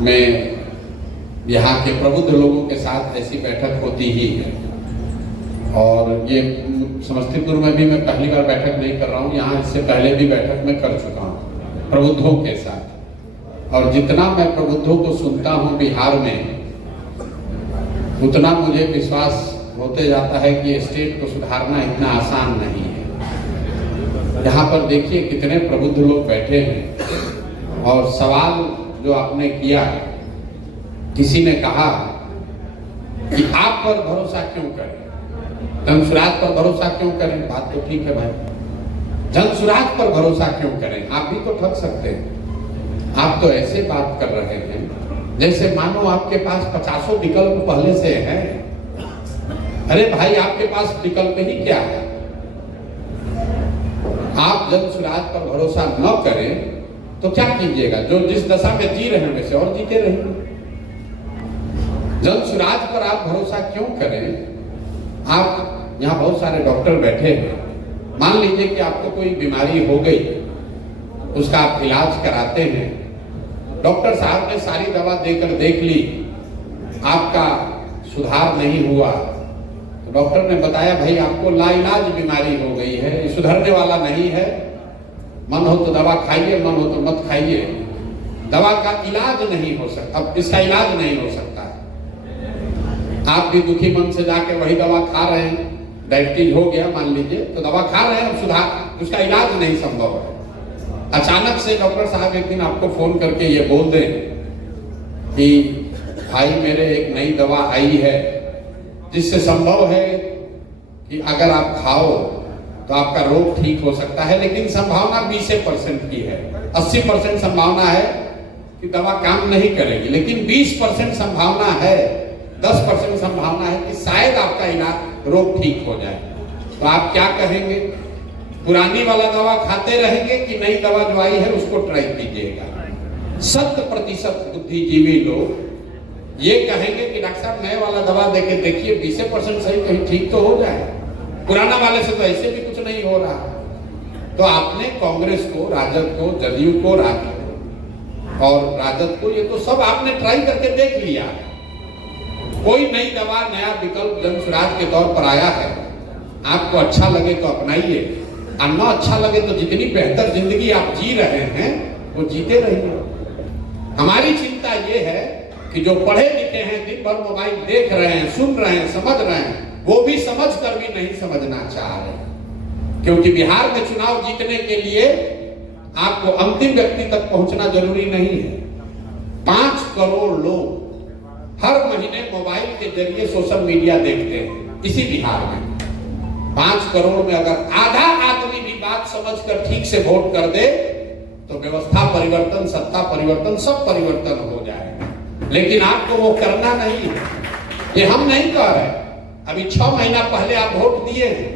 में यहाँ के प्रबुद्ध लोगों के साथ ऐसी बैठक होती ही है। और ये समस्तीपुर में भी मैं पहली बार बैठक नहीं कर रहा हूँ, यहाँ इससे पहले भी बैठक में कर चुका हूँ प्रबुद्धों के साथ। और जितना मैं प्रबुद्धों को सुनता हूँ बिहार में, उतना मुझे विश्वास होते जाता है कि स्टेट को सुधारना इतना आसान नहीं है। यहाँ पर देखिए कितने प्रबुद्ध लोग बैठे हैं। और सवाल जो आपने किया, किसी ने कहा कि आप पर भरोसा क्यों करें, जनसुराज पर भरोसा क्यों करें। बात तो ठीक है भाई, जनसुराज पर भरोसा क्यों करें, आप भी तो ठग सकते हैं। आप तो ऐसे बात कर रहे हैं जैसे मानो आपके पास 50 विकल्प पहले से हैं। अरे भाई, आपके पास विकल्प ही क्या है। आप जनसुराज पर भरोसा न करें तो क्या कीजिएगा, जो जिस दशा में जी रहे हैं वैसे और जीते रहेंगे। जनसुराज पर आप भरोसा क्यों करें। आप यहाँ बहुत सारे डॉक्टर बैठे हैं, मान लीजिए कि आपको कोई बीमारी हो गई, उसका आप इलाज कराते हैं, डॉक्टर साहब ने सारी दवा देकर देख ली, आपका सुधार नहीं हुआ, तो डॉक्टर ने बताया भाई आपको लाइलाज बीमारी हो गई है, ये सुधरने वाला नहीं है, मन हो तो दवा खाइए, मन हो तो मत खाइए, दवा का इलाज नहीं हो सकता, अब इसका इलाज नहीं हो सकता। आप भी दुखी मन से जाके वही दवा खा रहे हैं, डायबिटीज हो गया मान लीजिए, तो दवा खा रहे हैं, सुधार उसका इलाज नहीं संभव है। अचानक से डॉक्टर साहब एक दिन आपको फोन करके ये बोल दें कि भाई मेरे एक नई दवा आई है जिससे संभव है कि अगर आप खाओ तो आपका रोग ठीक हो सकता है, लेकिन संभावना 20% की है। 80% संभावना है कि दवा काम नहीं करेगी, लेकिन 20% संभावना है, 10% संभावना है कि शायद आपका इलाज रोग ठीक हो जाए। तो आप क्या कहेंगे, पुरानी वाला दवा खाते रहेंगे कि नई दवा जो आई है उसको ट्राई कीजिएगा। 100% बुद्धिजीवी लोग ये कहेंगे कि डॉक्टर साहब नए वाला दवा देके देखिए, 20% सही, कहीं ठीक तो हो जाए, पुराना वाले से तो ऐसे भी कुछ नहीं हो रहा। तो आपने कांग्रेस को, राजद को, जदयू को और राजद को, ये तो सब आपने ट्राई करके देख लिया। कोई नई दवा, नया विकल्प जनसुराज के तौर पर आया है, आपको अच्छा लगे तो अपनाइए, और न अच्छा लगे तो जितनी बेहतर जिंदगी आप जी रहे हैं वो जीते रहिए। हमारी चिंता ये है कि जो पढ़े लिखे हैं, दिन भर मोबाइल देख रहे हैं, सुन रहे हैं, समझ रहे हैं, वो भी समझ कर भी नहीं समझना चाह रहे। क्योंकि बिहार में चुनाव जीतने के लिए आपको अंतिम व्यक्ति तक पहुंचना जरूरी नहीं है। 5 करोड़ लोग हर महीने मोबाइल के जरिए सोशल मीडिया देखते हैं इसी बिहार में। 5 करोड़ में अगर आधा आदमी भी बात समझकर ठीक से वोट कर दे तो व्यवस्था परिवर्तन, सत्ता परिवर्तन, सब परिवर्तन हो जाएगा। लेकिन आपको वो करना नहीं है, ये हम नहीं कह रहे। अभी 6 महीना पहले आप वोट दिए हैं,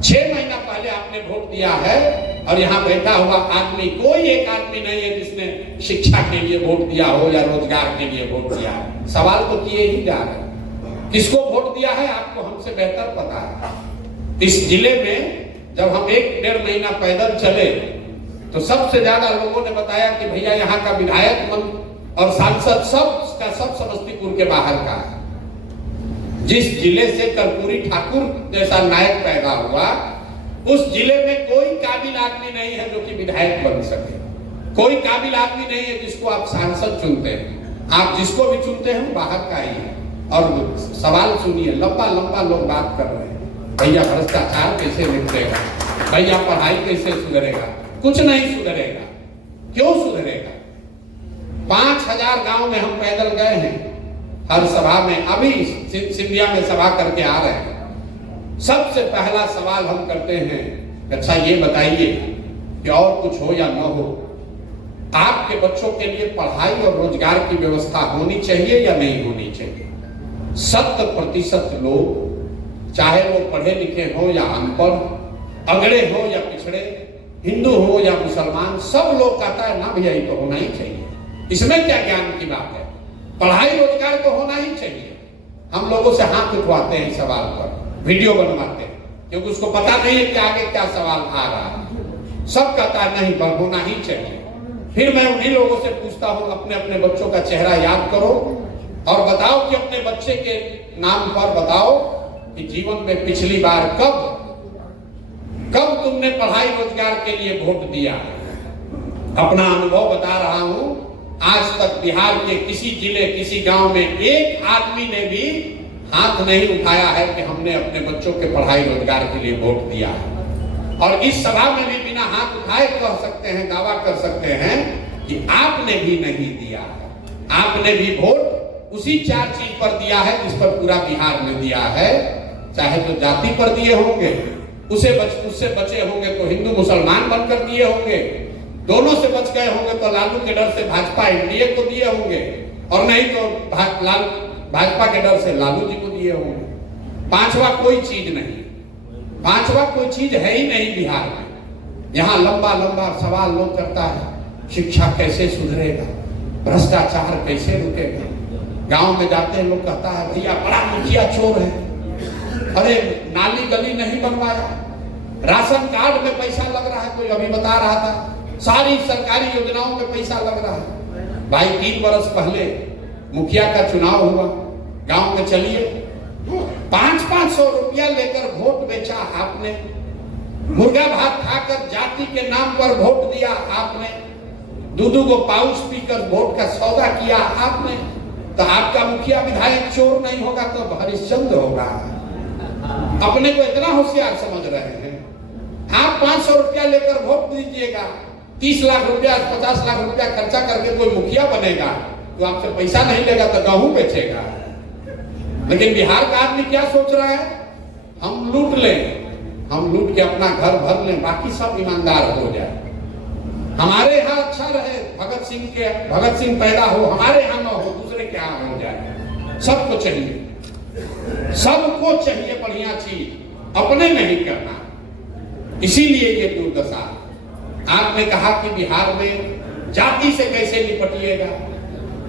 6 महीना पहले आपने वोट दिया है, और यहाँ बैठा हुआ आदमी, कोई एक आदमी नहीं है जिसने शिक्षा के लिए वोट दिया हो या रोजगार के लिए वोट दिया है। सवाल तो किए ही जा रहे हैं। किसको वोट दिया है आपको हमसे बेहतर पता है। इस जिले में जब हम 1-1.5 महीना पैदल चले तो सबसे ज्यादा लोगों ने बताया कि भैया यहाँ का विधायक और सांसद सब समस्तीपुर के बाहर का है। जिस जिले से कर्पूरी ठाकुर जैसा नायक पैदा हुआ, उस जिले में कोई काबिल आदमी नहीं है जो कि विधायक बन सके। कोई काबिल आदमी नहीं है जिसको आप सांसद चुनते हैं। आप जिसको भी चुनते हैं बाहर का ही है। और सवाल सुनिए, लंबा लंबा लोग बात कर रहे हैं, भैया भ्रष्टाचार कैसे निपटेगा, भैया पढ़ाई कैसे सुधरेगा। कुछ नहीं सुधरेगा। क्यों सुधरेगा। 5000 गांव में हम पैदल गए हैं, हर सभा में, अभी सिंधिया में सभा करके आ रहे हैं। सबसे पहला सवाल हम करते हैं, अच्छा ये बताइए कि और कुछ हो या न हो, आपके बच्चों के लिए पढ़ाई और रोजगार की व्यवस्था होनी चाहिए या नहीं होनी चाहिए। 100% लोग, चाहे वो पढ़े लिखे हो या अनपढ़, अगड़े हो या पिछड़े, हिंदू हो या मुसलमान, सब लोग कहता है ना भैया ये तो होना ही चाहिए। इसमें क्या ज्ञान की बात है, पढ़ाई रोजगार तो होना ही चाहिए। हम लोगों से हाथ उठवाते हैं सवाल पर, वीडियो बनवाते हैं, क्योंकि उसको पता नहीं है कि आगे क्या सवाल आ रहा है। सब कहता है नहीं होना ही चाहिए। फिर मैं उन्हीं लोगों से पूछता हूं, अपने अपने बच्चों का चेहरा याद करो और बताओ कि अपने बच्चे के नाम पर बताओ कि जीवन में पिछली बार कब तुमने पढ़ाई रोजगार के लिए वोट दिया। अपना अनुभव बता रहा हूं, आज तक बिहार के किसी जिले, किसी गांव में एक आदमी ने भी हाथ नहीं उठाया है कि हमने अपने बच्चों के पढ़ाई रोजगार के लिए वोट दिया। और इस सभा में भी बिना हाथ उठाए कह सकते हैं, दावा कर सकते हैं कि आपने भी नहीं दिया। आपने भी वोट उसी 4 चीज पर दिया है जिस पर पूरा बिहार ने दिया है। चाहे तो जाति पर दिए होंगे, उससे बचे होंगे तो हिंदू मुसलमान बनकर दिए होंगे, दोनों से बच गए होंगे तो लालू के डर से भाजपा एनडीए को दिए होंगे, और नहीं तो भाजपा के डर से लालू जी को दिए होंगे। पांचवा कोई चीज नहीं, पांचवा कोई चीज है ही नहीं बिहार में। यहाँ लंबा लंबा सवाल लोग करता है, शिक्षा कैसे सुधरेगा, भ्रष्टाचार कैसे रुकेगा। गांव में जाते हैं लोग कहता है भैया बड़ा मुखिया चोर है, अरे नाली गली नहीं बनवाया, राशन कार्ड में पैसा लग रहा है, कोई अभी बता रहा था, सारी सरकारी योजनाओं में पैसा लग रहा है। भाई 3 बरस पहले मुखिया का चुनाव हुआ, गांव में चलिए 500-500 रुपया लेकर वोट बेचा आपने, मुर्गा भात खाकर जाति के नाम पर वोट दिया आपने, 2-2 को पाउच पीकर वोट का सौदा किया आपने। तो आपका मुखिया विधायक चोर नहीं होगा तो हरिश्चंद्र होगा। अपने को इतना होशियार समझ रहे हैं। आप 500 रुपया लेकर वोट दीजिएगा, 30 लाख रुपया 50 लाख रुपया खर्चा करके कोई मुखिया बनेगा तो आपसे पैसा नहीं लेगा तो गेहूं बेचेगा। लेकिन बिहार का आदमी क्या सोच रहा है, हम लूट लें, हम लूट के अपना घर भर लें, बाकी सब ईमानदार हो जाए, हमारे यहाँ अच्छा रहे, भगत सिंह पैदा हो, हमारे यहाँ न हो, दूसरे के यहाँ हो जाए। सबको चाहिए, सबको चाहिए बढ़िया चीज, अपने नहीं करना। इसीलिए ये दुर्दशा। आपने कहा कि बिहार में जाति से कैसे निपटिएगा,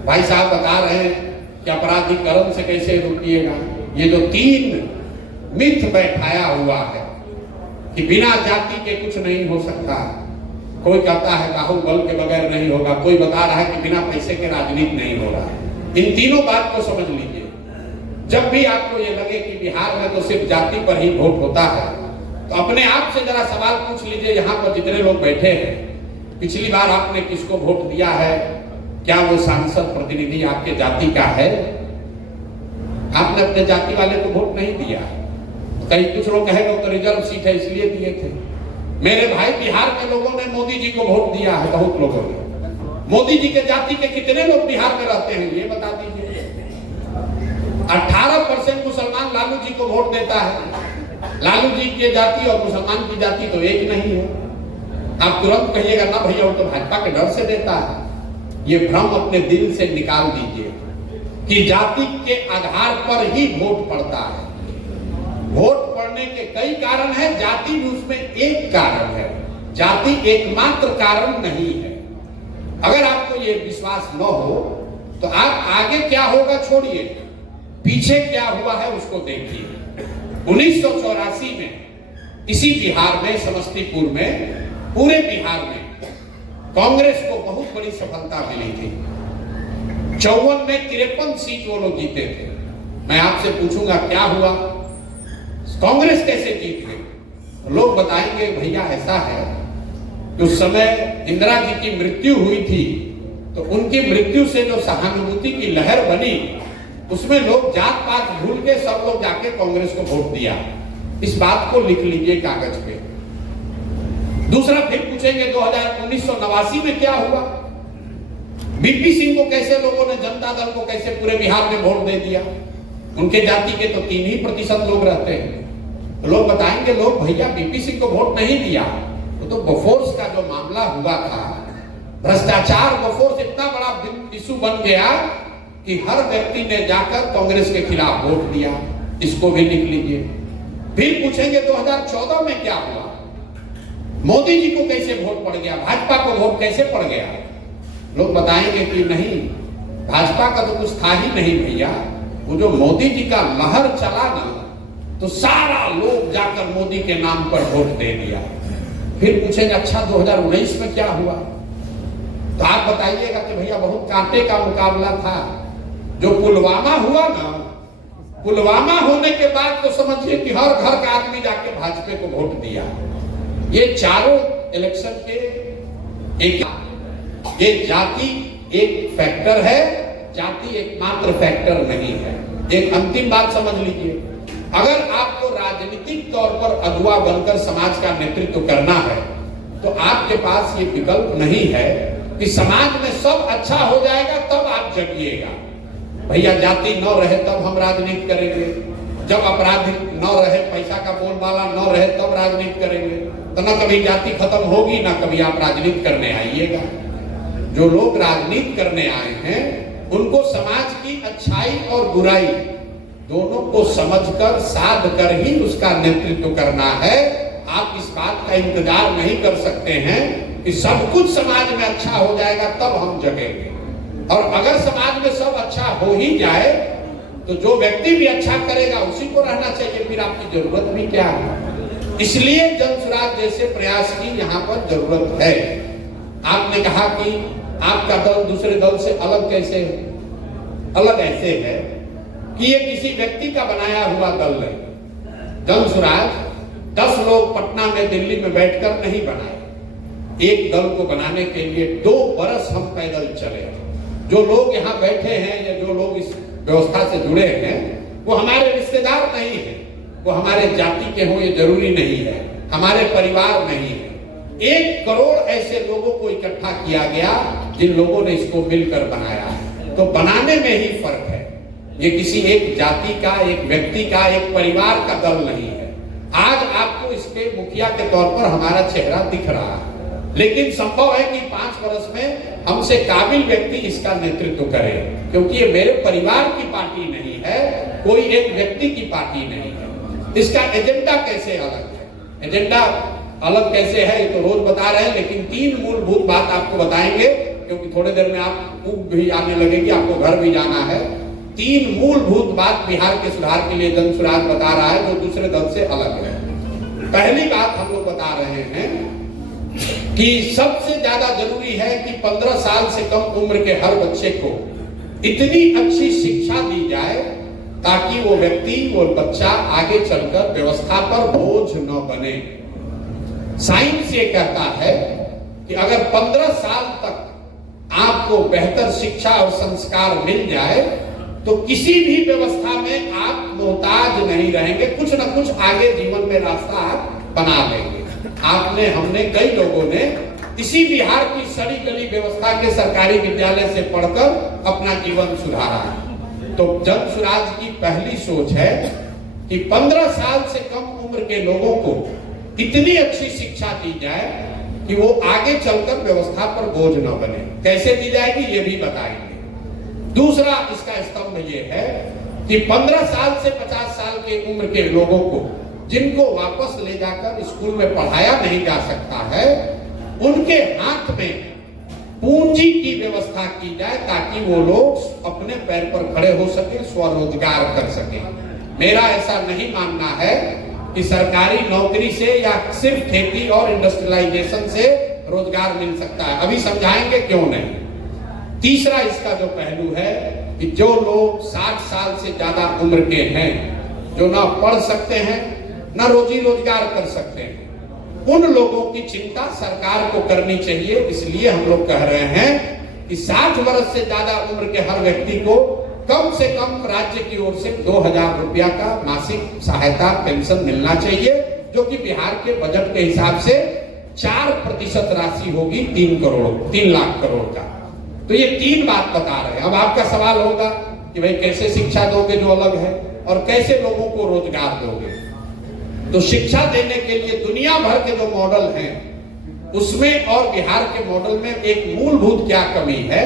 भाई साहब बता रहे हैं कि अपराधीकरण से कैसे रुकिएगा। ये जो 3 मिथ बैठाया हुआ है कि बिना जाति के कुछ नहीं हो सकता, कोई कहता है बाहुबल के बगैर नहीं होगा, कोई बता रहा है कि बिना पैसे के राजनीति नहीं हो रहा। इन तीनों बात को समझ लीजिए। जब भी आपको ये लगे कि बिहार में तो सिर्फ जाति पर ही वोट होता है तो अपने आप से जरा सवाल पूछ लीजिए, यहाँ पर जितने लोग बैठे हैं, पिछली बार आपने किसको वोट दिया है? क्या वो सांसद प्रतिनिधि आपके जाति का है? आपने अपने जाति वाले को वोट नहीं दिया। कहीं कुछ लोग कहेंगे तो रिजर्व सीट है इसलिए दिए थे। मेरे भाई बिहार के लोगों ने मोदी जी को वोट दिया है, बहुत लोगों ने। मोदी जी के जाति के कितने लोग बिहार में रहते हैं ये बता दीजिए। 18% मुसलमान लालू जी को वोट देता है। लालू जी की जाति और मुसलमान की जाति तो एक नहीं है। आप तुरंत कहिएगा ना भैया वो तो भाजपा के डर से देता है। ये भ्रम अपने दिल से निकाल दीजिए कि जाति के आधार पर ही वोट पड़ता है। वोट पड़ने के कई कारण हैं, जाति भी उसमें एक कारण है। जाति एकमात्र कारण नहीं है। अगर आपको ये विश्वास न हो तो आप आगे क्या होगा छोड़िए, पीछे क्या हुआ है उसको देखिए। 1984 में इसी बिहार में, समस्तीपुर में, पूरे बिहार में कांग्रेस को बहुत बड़ी सफलता मिली थी। 54 में 53 सीट वो लोग जीते थे। मैं आपसे पूछूंगा क्या हुआ, कांग्रेस कैसे जीत गई? लोग बताएंगे भैया ऐसा है कि उस समय इंदिरा जी की मृत्यु हुई थी तो उनकी मृत्यु से जो सहानुभूति की लहर बनी उसमें लोग जात पात भूल के सब लोग जाके कांग्रेस को वोट दिया। इस बात को लिख लीजिए कागज पे। दूसरा फिर पूछेंगे 1989 में क्या हुआ? बीपी सिंह को कैसे लोगों ने, जनता दल को कैसे पूरे बिहार में वोट दे दिया? उनके जाति के तो 3% लोग रहते हैं। तो लोग बताएंगे लोग भैया बीपी सिंह को वोट नहीं दिया, तो बोफोर्स का जो मामला हुआ था, भ्रष्टाचार, बोफोर्स इतना बड़ा इशू बन गया कि हर व्यक्ति ने जाकर कांग्रेस के खिलाफ वोट दिया। इसको भी लिख लीजिए। फिर पूछेंगे 2014 में क्या हुआ? मोदी जी को कैसे वोट पड़ गया, भाजपा को वोट कैसे पड़ गया? लोग बताएंगे कि नहीं, भाजपा का तो कुछ था ही नहीं भैया। वो जो मोदी जी का लहर चला ना तो सारा लोग जाकर मोदी के नाम पर वोट दे दिया। फिर पूछेंगे अच्छा 2019 में क्या हुआ? तो आप बताइएगा कि भैया बहुत कांटे का मुकाबला था। जो पुलवामा हुआ ना, पुलवामा होने के बाद तो समझिए कि हर घर का आदमी जाके भाजपा को वोट दिया। ये चारों इलेक्शन के एक, ये जाति एक फैक्टर है, जाति एकमात्र फैक्टर नहीं है। एक अंतिम बात समझ लीजिए, अगर आपको राजनीतिक तौर पर अगुवा बनकर समाज का नेतृत्व करना है तो आपके पास ये विकल्प नहीं है कि समाज में सब अच्छा हो जाएगा तब आप जगिएगा। भैया जाति न रहे तब हम राजनीति करेंगे, जब अपराध न रहे, पैसा का बोलबाला न रहे तब राजनीति करेंगे। तो न कभी जाति खत्म होगी ना कभी आप राजनीति करने आइएगा। जो लोग राजनीति करने आए हैं उनको समाज की अच्छाई और बुराई दोनों को समझकर साध कर ही उसका नेतृत्व करना है। आप इस बात का इंतजार नहीं कर सकते हैं कि सब कुछ समाज में अच्छा हो जाएगा तब हम जगेंगे। और अगर समाज में सब अच्छा हो ही जाए तो जो व्यक्ति भी अच्छा करेगा उसी को रहना चाहिए, फिर आपकी जरूरत भी क्या है। इसलिए जन स्वराज जैसे प्रयास की यहाँ पर जरूरत है। आपने कहा कि आपका दल दूसरे दल से अलग कैसे है? अलग ऐसे है कि ये किसी व्यक्ति का बनाया हुआ दल नहीं। जन स्वराज 10 लोग पटना में, दिल्ली में बैठकर नहीं बनाए। एक दल को बनाने के लिए 2 बरस हम पैदल चले। जो लोग यहाँ बैठे हैं या जो लोग इस व्यवस्था से जुड़े हैं वो हमारे रिश्तेदार नहीं है, वो हमारे जाति के हों ये जरूरी नहीं है, हमारे परिवार नहीं है। 1 करोड़ ऐसे लोगों को इकट्ठा किया गया जिन लोगों ने इसको मिलकर बनाया है। तो बनाने में ही फर्क है। ये किसी एक जाति का, एक व्यक्ति का, एक परिवार का दल नहीं है। आज आपको इसके मुखिया के तौर पर हमारा चेहरा दिख रहा है, लेकिन संभव है कि 5 वर्ष में हमसे काबिल व्यक्ति इसका नेतृत्व करे, क्योंकि ये मेरे परिवार की पार्टी नहीं है, कोई एक व्यक्ति की पार्टी नहीं है। इसका एजेंडा कैसे अलग है? एजेंडा अलग कैसे है ये तो रोज बता रहे हैं, लेकिन 3 मूलभूत बात आपको बताएंगे, क्योंकि थोड़े देर में आप ऊब भी आने लगेगी, आपको घर भी जाना है। 3 मूलभूत बात बिहार के सुधार के लिए जन स्वराज बता रहा है जो दूसरे दल से अलग है। पहली बात हम लोग बता रहे हैं कि सबसे ज्यादा जरूरी है कि 15 साल से कम उम्र के हर बच्चे को इतनी अच्छी शिक्षा दी जाए ताकि वो व्यक्ति, वो बच्चा आगे चलकर व्यवस्था पर बोझ न बने। साइंस ये कहता है कि अगर 15 साल तक आपको बेहतर शिक्षा और संस्कार मिल जाए तो किसी भी व्यवस्था में आप मोहताज नहीं रहेंगे, कुछ न कुछ आगे जीवन में रास्ता आप बना लेंगे। आपने, हमने, कई लोगों ने इसी बिहार की सड़ी गली व्यवस्था के सरकारी विद्यालय से पढ़कर अपना जीवन सुधारा। तो जन स्वराज की पहली सोच है कि 15 साल से कम उम्र के लोगों को इतनी अच्छी शिक्षा दी जाए कि वो आगे चलकर व्यवस्था पर बोझ न बने। कैसे दी जाएगी ये भी बताएंगे। दूसरा इसका स्तंभ ये है कि 15 साल से 50 साल के उम्र के लोगों को जिनको वापस ले जाकर स्कूल में पढ़ाया नहीं जा सकता है, उनके हाथ में पूंजी की व्यवस्था की जाए ताकि वो लोग अपने पैर पर खड़े हो सके, स्वरोजगार कर सके। मेरा ऐसा नहीं मानना है कि सरकारी नौकरी से या सिर्फ खेती और इंडस्ट्रियलाइजेशन से रोजगार मिल सकता है। अभी समझाएंगे क्यों नहीं। तीसरा इसका जो पहलू है कि जो लोग 60 साल से ज्यादा उम्र के हैं, जो ना पढ़ सकते हैं ना रोजी रोजगार कर सकते हैं, उन लोगों की चिंता सरकार को करनी चाहिए। इसलिए हम लोग कह रहे हैं कि 60 वर्ष से ज्यादा उम्र के हर व्यक्ति को कम से कम राज्य की ओर से 2000 रुपया का मासिक सहायता पेंशन मिलना चाहिए, जो कि बिहार के बजट के हिसाब से 4% राशि होगी 3 लाख करोड़ का। तो ये 3 बात बता रहे हैं। अब आपका सवाल होगा कि भाई कैसे शिक्षा दोगे जो अलग है, और कैसे लोगों को रोजगार दोगे। तो शिक्षा देने के लिए दुनिया भर के जो मॉडल हैं उसमें और बिहार के मॉडल में एक मूलभूत क्या कमी है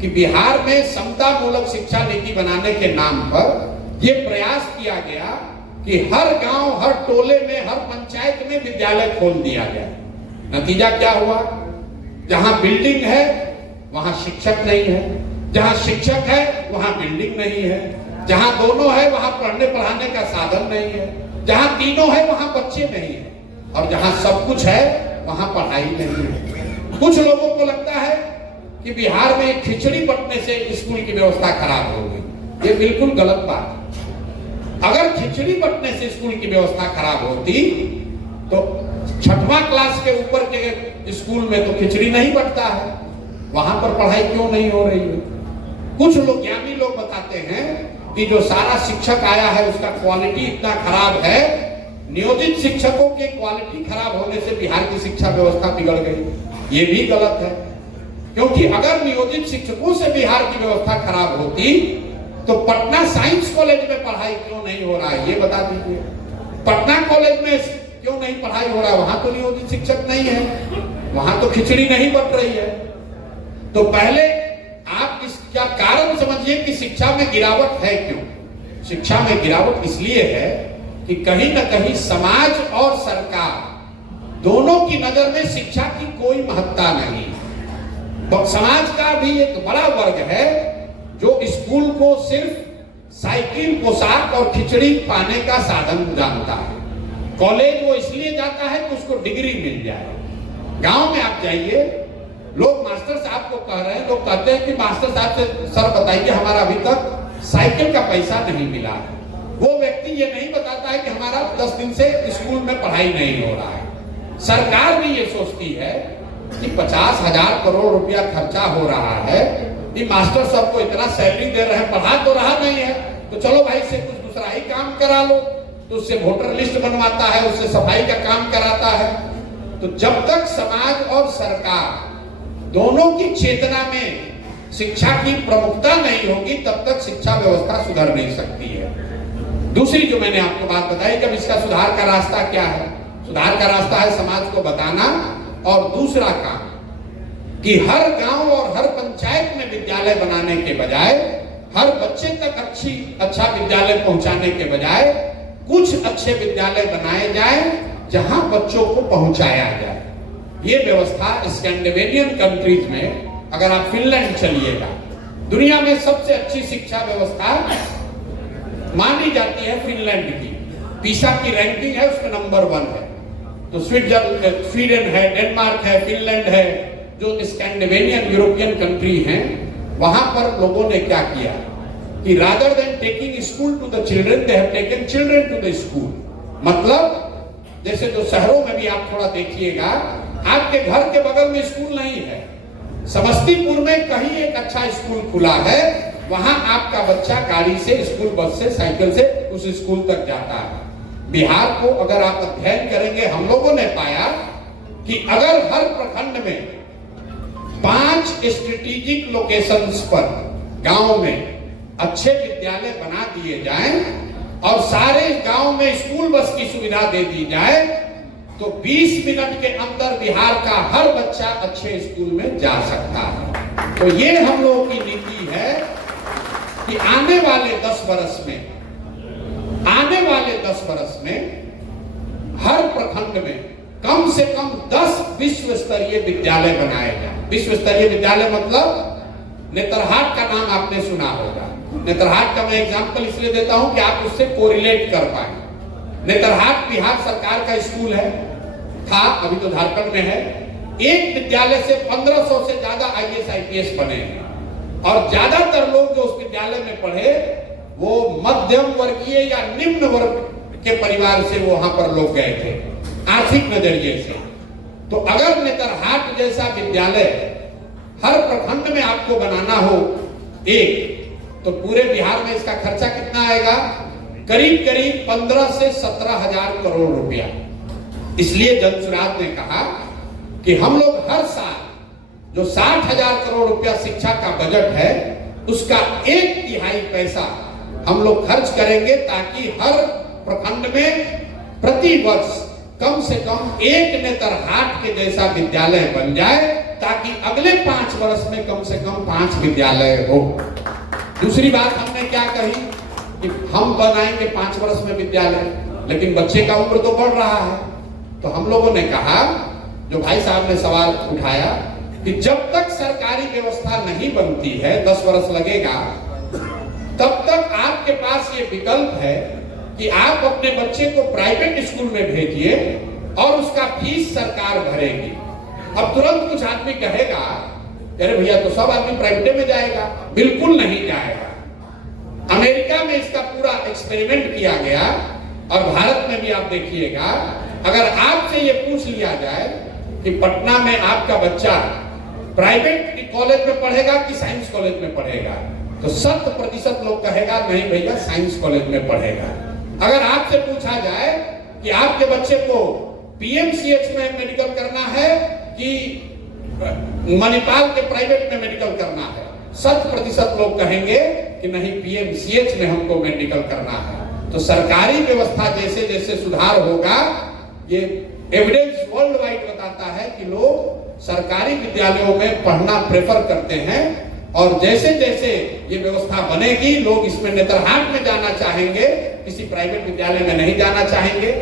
कि बिहार में समता मूलक शिक्षा नीति बनाने के नाम पर यह प्रयास किया गया कि हर गांव, हर टोले में, हर पंचायत में विद्यालय खोल दिया गया। नतीजा क्या हुआ? जहां बिल्डिंग है वहां शिक्षक नहीं है, जहां शिक्षक है वहां बिल्डिंग नहीं है, जहां दोनों है वहां पढ़ने पढ़ाने का साधन नहीं है, जहां तीनों है वहां बच्चे नहीं है, और जहां सब कुछ है वहां पढ़ाई नहीं है। कुछ लोगों को लगता है कि बिहार में खिचड़ी बंटने से स्कूल की व्यवस्था खराब हो गई। ये बिल्कुल गलत बात है। अगर खिचड़ी बंटने से स्कूल की व्यवस्था खराब होती तो 6वां क्लास के ऊपर के स्कूल में तो खिचड़ी नहीं बंटता है, वहां पर पढ़ाई क्यों नहीं हो रही है? कुछ लोग ज्ञानी लोग बताते हैं कि जो सारा शिक्षक आया है उसका क्वालिटी इतना खराब है, नियोजित शिक्षकों के क्वालिटी खराब होने से बिहार की शिक्षा व्यवस्था बिगड़ गई। ये भी गलत है, क्योंकि अगर नियोजित शिक्षकों से बिहार की व्यवस्था खराब होती तो पटना साइंस कॉलेज में पढ़ाई क्यों नहीं हो रहा है, ये बता दीजिए। पटना कॉलेज में क्यों नहीं पढ़ाई हो रहा है? वहां तो नियोजित शिक्षक नहीं है, वहां तो खिचड़ी नहीं बट रही है। तो पहले आप इसका कारण समझिए कि शिक्षा में गिरावट है क्यों। शिक्षा में गिरावट इसलिए है कि कहीं ना कहीं समाज और सरकार दोनों की नजर में शिक्षा की कोई महत्ता नहीं। समाज का भी एक बड़ा वर्ग है जो स्कूल को सिर्फ साइकिल, पोशाक और खिचड़ी पाने का साधन जानता है। कॉलेज वो इसलिए जाता है कि उसको डिग्री मिल जाए। गांव में आप जाइए, लोग मास्टर साहब को कह रहे हैं, लोग कहते हैं कि मास्टर साहब से सर बताइए हमारा अभी तक साइकिल का पैसा नहीं मिला है। वो व्यक्ति ये नहीं बताता है कि हमारा 10 दिन से स्कूल में पढ़ाई नहीं हो रहा है। सरकार भी ये सोचती है कि 50,000 करोड़ रुपया खर्चा हो रहा है, कि मास्टर साहब को इतना सैलरी दे रहे हैं, पढ़ा तो रहा नहीं है, तो चलो भाई से कुछ दूसरा ही काम करा लो। तो उससे वोटर लिस्ट बनवाता है, उससे सफाई का काम कराता है। तो जब तक समाज और सरकार दोनों की चेतना में शिक्षा की प्रमुखता नहीं होगी तब तक शिक्षा व्यवस्था सुधर नहीं सकती है। दूसरी जो मैंने आपको बात बताई, जब इसका सुधार का रास्ता क्या है? सुधार का रास्ता है समाज को बताना, और दूसरा काम कि हर गांव और हर पंचायत में विद्यालय बनाने के बजाय, हर बच्चे तक अच्छा विद्यालय पहुंचाने के बजाय कुछ अच्छे विद्यालय बनाए जाए जहां बच्चों को पहुंचाया जाए। ये व्यवस्था स्कैंडिनेवियन कंट्रीज में, अगर आप फिनलैंड चलिएगा, दुनिया में सबसे अच्छी शिक्षा व्यवस्था मानी जाती है फिनलैंड की। पीसा की रैंकिंग है, उसमें नंबर 1 है। तो स्वीडन है, डेनमार्क है, फिनलैंड है, जो स्कैंडिनेवियन यूरोपियन कंट्री हैं, वहां पर लोगों ने क्या किया कि rather than taking school to the children, they have taken children to the school. मतलब जैसे जो शहरों में भी आप थोड़ा देखिएगा, आपके घर के बगल में स्कूल नहीं है, समस्तीपुर में कहीं एक अच्छा स्कूल खुला है, वहां आपका बच्चा गाड़ी से, स्कूल बस से, साइकिल से उस स्कूल तक जाता है। बिहार को अगर आप अध्ययन करेंगे, हम लोगों ने पाया कि अगर हर प्रखंड में 5 स्ट्रेटेजिक लोकेशंस पर गांव में अच्छे विद्यालय बना दिए जाएं और सारे गांव में स्कूल बस की सुविधा दे दी जाए, तो 20 मिनट के अंदर बिहार का हर बच्चा अच्छे स्कूल में जा सकता है। तो ये हम लोगों की नीति है कि आने वाले 10 वर्ष में हर प्रखंड में कम से कम 10 विश्व स्तरीय विद्यालय बनाए जाए। विश्व स्तरीय विद्यालय मतलब नेतरहाट का नाम आपने सुना होगा। नेतरहाट का मैं एग्जांपल इसलिए देता हूं कि आप उससे कोरिलेट कर पाए। नेतरहाट बिहार सरकार का स्कूल है, था, अभी तो झारखंड में है। एक विद्यालय से 1500 से ज्यादा IAS IPS बने हैं, और ज्यादातर लोग जो उस विद्यालय में पढ़े वो मध्यम वर्गीय या निम्न वर्ग के परिवार से वहां पर लोग गए थे, आर्थिक नजरिए से। तो अगर नेतरहाट जैसा विद्यालय हर प्रखंड में आपको बनाना हो एक, तो पूरे बिहार में इसका खर्चा कितना आएगा? करीब करीब 15 से 17 हजार करोड़ रुपया। इसलिए जनसुराज ने कहा कि हम लोग हर साल जो 60,000 करोड़ रुपया शिक्षा का बजट है, उसका 1/3 पैसा हम लोग खर्च करेंगे, ताकि हर प्रखंड में प्रति वर्ष कम से कम एक नेतरहाट के जैसा विद्यालय बन जाए, ताकि अगले 5 वर्ष में कम से कम 5 विद्यालय हो। दूसरी बात हमने क्या कही कि हम बनाएंगे 5 वर्ष में विद्यालय, लेकिन बच्चे का उम्र तो बढ़ रहा है। तो हम लोगों ने कहा, जो भाई साहब ने सवाल उठाया, कि जब तक सरकारी व्यवस्था नहीं बनती है, 10 वर्ष लगेगा, तब तक आपके पास ये विकल्प है कि आप अपने बच्चे को प्राइवेट स्कूल में भेजिए और उसका फीस सरकार भरेगी। अब तुरंत कुछ आदमी कहेगा अरे भैया तो सब आदमी प्राइवेट में जाएगा। बिल्कुल नहीं जाएगा। अमेरिका में इसका पूरा एक्सपेरिमेंट किया गया और भारत में भी आप देखिएगा, अगर आपसे ये पूछ लिया जाए कि पटना में आपका बच्चा प्राइवेट कॉलेज में पढ़ेगा कि साइंस कॉलेज में पढ़ेगा, तो 100% लोग कहेगा नहीं भैया साइंस कॉलेज में पढ़ेगा। अगर आपसे पूछा जाए कि आपके बच्चे को पीएमसीएच में मेडिकल करना है कि मणिपाल के प्राइवेट में मेडिकल करना है, 100% लोग कहेंगे कि नहीं पीएमसीएच में हमको मेडिकल करना है। तो सरकारी व्यवस्था जैसे जैसे सुधार होगा, ये एविडेंस वर्ल्ड वाइड बताता है कि लोग सरकारी विद्यालयों में पढ़ना प्रेफर करते हैं, और जैसे जैसे ये व्यवस्था बनेगी लोग इसमें नेतरहाट में जाना चाहेंगे, किसी प्राइवेट विद्यालय में नहीं जाना चाहेंगे।